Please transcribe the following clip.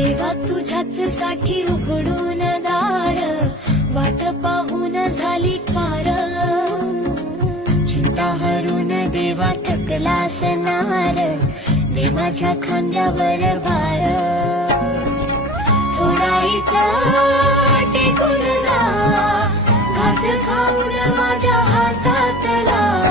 देवा तुझ्याच साठी उघडून दार, वाट पाहून झाली पार. चिंता हरून देवा थकला असणार, दे माझ्या खांद्यावर भार. थोडा इथं टेकून जा, घास खाऊन माझ्या हातातला.